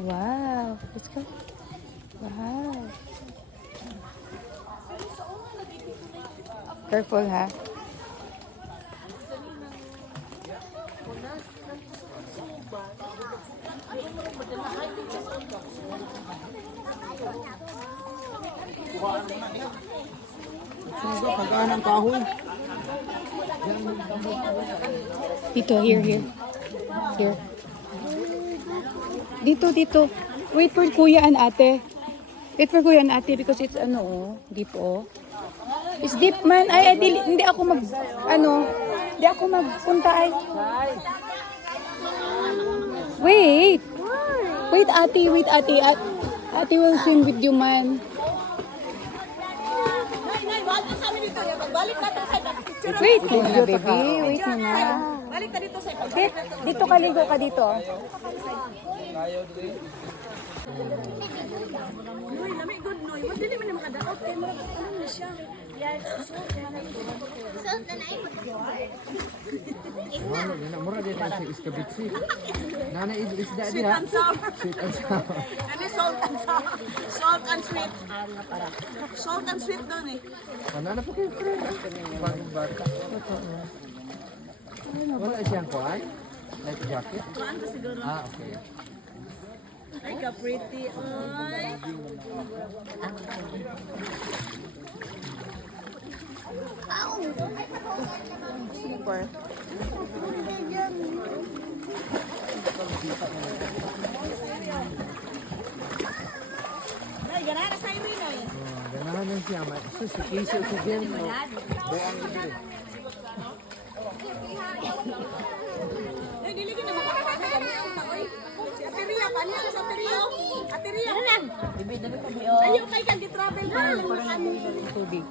Wow. Let's go. Wow. Careful, ha? Pagkaan ng kahoy. Dito, here. Here. Dito. Wait for kuya and ate. Wait for kuya and ate because it's deep, oh. It's deep, man. Hindi ako hindi ako magpunta, ay. Wait. Wait, ate. Ate will swim with you, man. Wait muna, baby. Wait muna. Balik ka dito sa Dito ka, ligo ka dito. Noy, lami good noy. Wag dili man na makadaot kay mo ano na siya. Mura din sa iskabitsi. Nana isda Sweet dia. and sour. Sweet and sour. Ano salt and sour? Salt and sweet. Salt and sweet doon eh. Nana pa kayo friend. Bagong bata. Wala siyang kuhan? Life jacket? Kuan ka siguro. Okay. Ay ka pretty. Oy. Super. Ay, ganana sa imo noy. Ganahan lang siya. Si Casey oxygen. Buang ito. Ay, dili na makakakita kami ang taoy. Si Ateria pa niya sa Ateria. Ateria. Ano lang? Bibi dami pa biyo. Ayo kay kan travel pa lang kami. Tubig.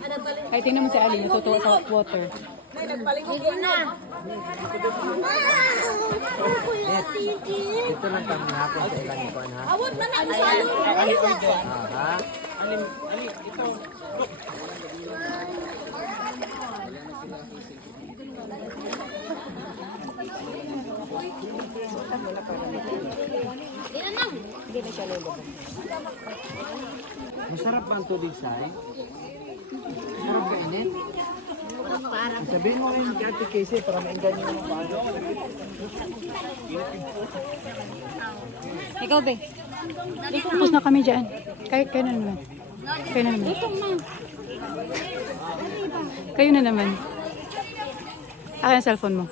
Ano balik? Ay, tingnan mo si Ali. Natutuwa sa water. Nay nagbalingog na. Ito lang kami hapon sa ilan ko na. Awot man ang salon. Ha? Masarap ba ang tubig, Sai? Masarap ka init? Sabihin mo ngayon kay Ate Casey para mainggan niyo ng paano. Ikaw, be. Tapos na kami dyan. Kayo na naman. Kayo na naman. Akin ang cellphone mo.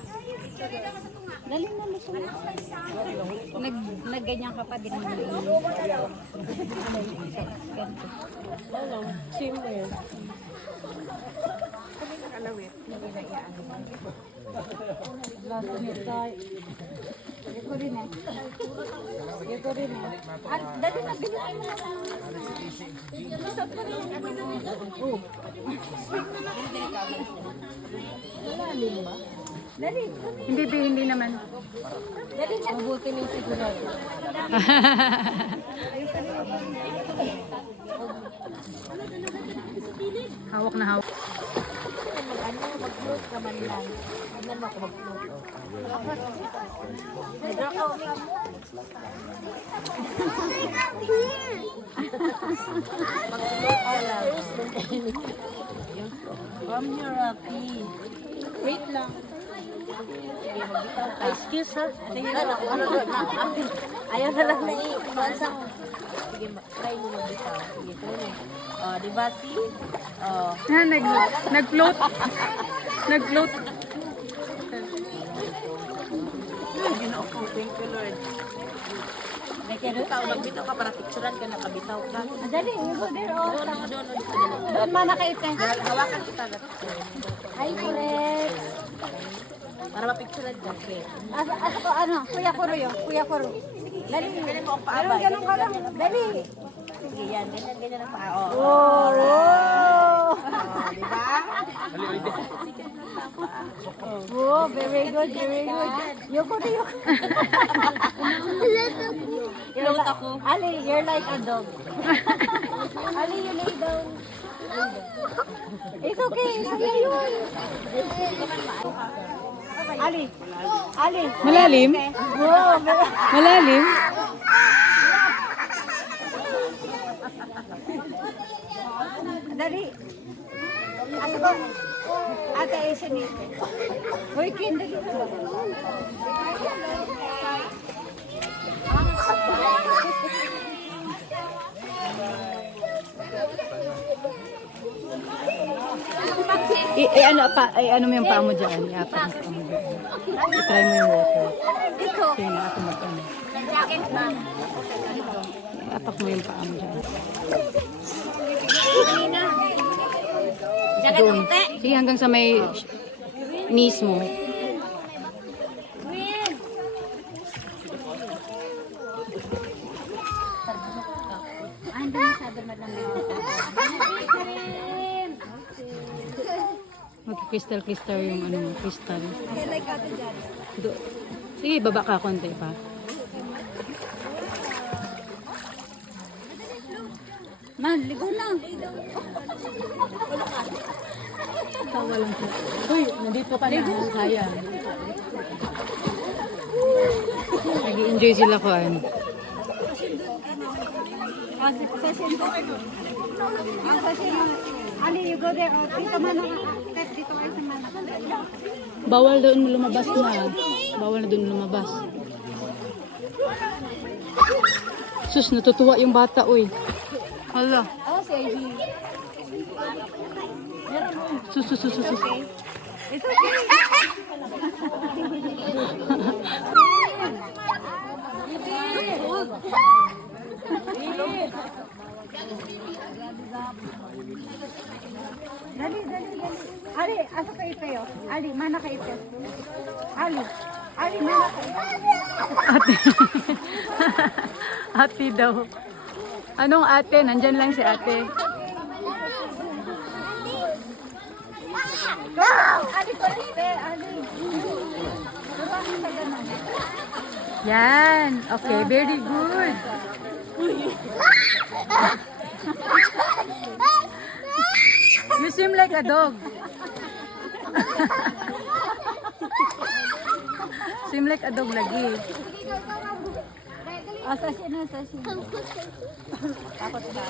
Dali na luto. Nagganyan ka pa din mo. Dali na bilisan mo na. Dali. Hindi naman. Dali na. Mabuti lang sigurado. Hawak na hawak. Mag-float ka man lang. Tignan mo ako mag-float. Mag-float ka lang. From your Rocky. Wait lang. Sige, magbitaw ka. Excuse ha. Ayaw na lang na i-bansa mo. Sige, try mo magbitaw. Sige, try mo. Diba si? Nag-float. Nag-float. Thank you Lord. Magbitaw ka para picturean ka, nakabitaw ka. Dali, you go there oh. Doon man nakaite. Hawakan kita. Hi, Kulex. Para mapicturean ka. Okay. Asa ko ano? Kuya Kuro. Dali. Ganun mo ang paabay. Ganun ka lang. Dali. Sige, yan. Ganyan ang paa. Oh. Diba? Oh, very good. Yoko. Float ako. Ali, you're like a dog. Ali, you lay down. It's okay yun. Ali. Malalim? Wow, Malalim? Dali. Ate ko. Ate Asian eh. Hoy, Ken, dali. Ano mo yung paa mo dyan? I-apak mo mo dyan. I-try mo yung water. Sige na, ako mag-ano. I-apak mo yung paa mo dyan. Doon. Sige, hanggang sa may knees mo. Mag-crystal yung ano mo, crystal. Sige, baba ka konti pa. Man, ligo na. Tawa lang siya. Uy, nandito pa na. Kaya. Nag-i-enjoy sila ko. Session ko. Session. Ali, you go there. Dito man step dito kayo sa mana. Bawal doon lumabas na. Bawal na doon lumabas. Sus, natutuwa yung bata, uy. Hala. Oh, si Ivy. Sus. It's okay. Dali. Ali, asa kayo tayo? Ali, mana kayo tayo? Ali, mana kayo? Ate. Ate daw. Anong ate? Nandyan lang si ate. Ali, koliste, Ali. Durang sa ganun. Yan. Okay, very good. You seem like a dog. Seem like a dog lagi. Assassin. Takot ba?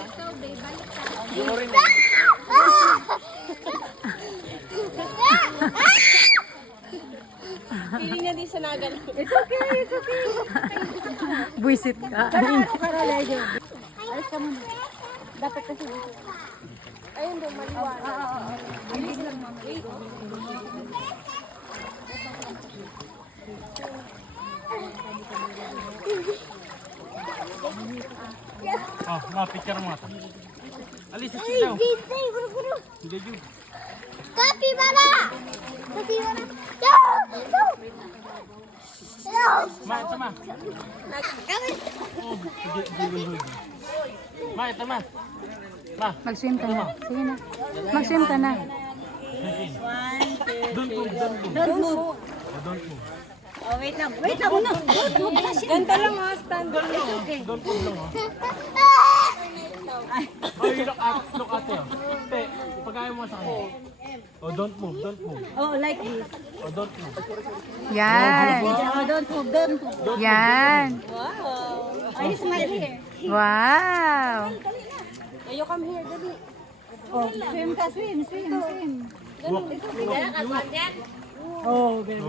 Feeling niya di sa nagan. It's okay. Buisit ka. Alis ka muna. Dapat kasi dito. Ayun doon, maliwanag. Alis lang, mama. Oh, picture mo ata. Alis, sit down. Hindi, Jun. Capybara! Ma, ito ma. Ma, ito ma. Ma, Mag-swim ka na. Sige na. Mag-swim ka na. don't move. Don't move. Oh, don't move. Oh, wait lang muna. Ganito lang, stand. It's okay. Don't move lang, oh. Oh, you look at her. Te, pagkaya mo sa kanya. Oh, don't move. Oh, like this. Oh, don't move. Yan. Oh, don't move. Yan. Wow. Are you smile here? Wow. You come here, dali. Oh, swim ka, swim. Walk. Oh, very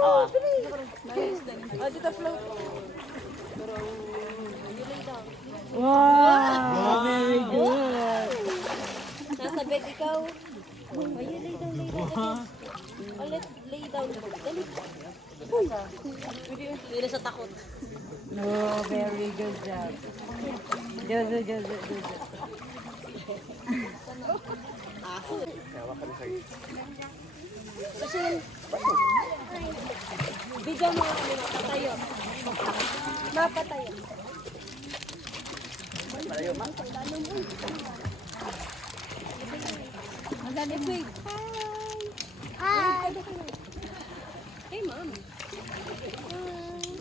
Oh, good. Oh, dito float. Wow, very good. Nasa bed ikaw. Oh, you lay down. Oh, let's lay down. Dali. Hindi na sa takot. No, very good job. Good. Bigyan mo kami mapatayo. Magaling mo. Hi. Hey, mom.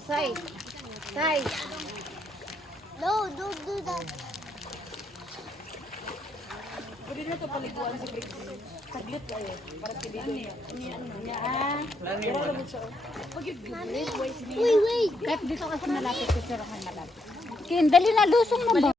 Say. No, don't do that. Pwede na ito paliguan si Briggs. Saglit kayo. Para sa video niya. Wait, wait. Kahit dito kasi malapit ko, pero malapit. Ken, dali na, lusong na ba?